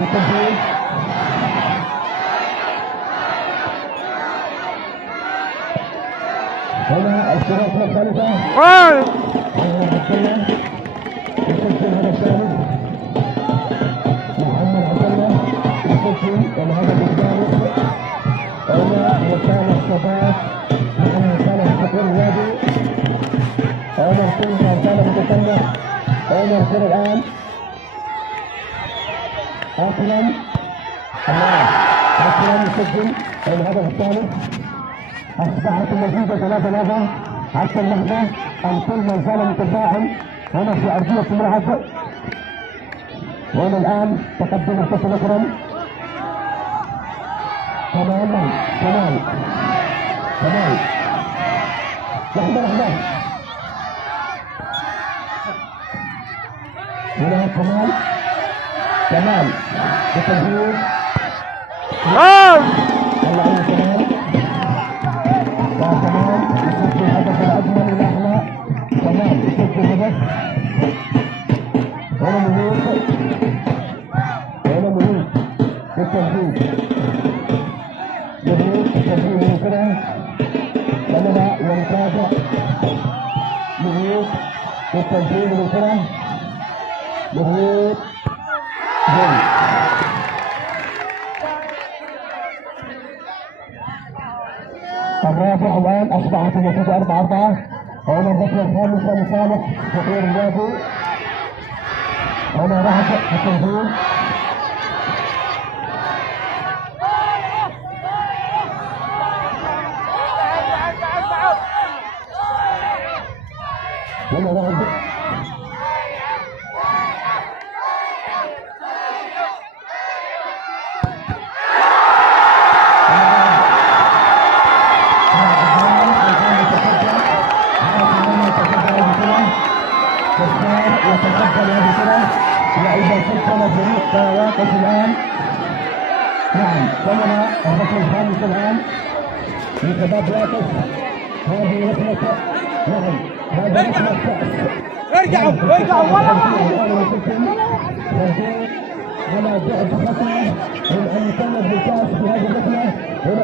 بالتنفيذ. هنا الشوط الثالثة محمد عبد الله يسجل هدف ثالث. محمد عبد الله يسجل الهدف الثالث. هنا وسام الشباب مع صالح التقوير الرياضي. عمر سلمى رسالة متسلح. عمر سر الآن أكرم أكرم يسجل الهدف الثالث. أصبحت النتيجة 3-3 حتى اللحظة. الكل ما زال متفاعل هنا في أرضية الملعب. هنا الآن تقدم الطفل أكرم. كمال لحظة هنا كمال بتنفيذ. اللعيب كمال يسجل هدف الأجمل والأحلى. كمال يسجل هدف. هنا مهيب بالتنفيذ. التنفيذ من كده كندا ومتابع. مهيب بالتنفيذ من كده. مهيب جول. الرابع الآن أصبحت النتيجة 4-4. هنا الركلة الخامسة لصالح تطوير النادي. هنا رهب التنفيذ. هنا رهب يتقبل هذه الكرة. وإذا سجل فريق واقف الآن. نعم ثمن الركلة الخامسة الآن لشباب واقف. هذه ركلة نعم هذا ركلة كأس. ارجعوا على بعد خطأ من أن يكمل بالكأس في هذه الركلة. هنا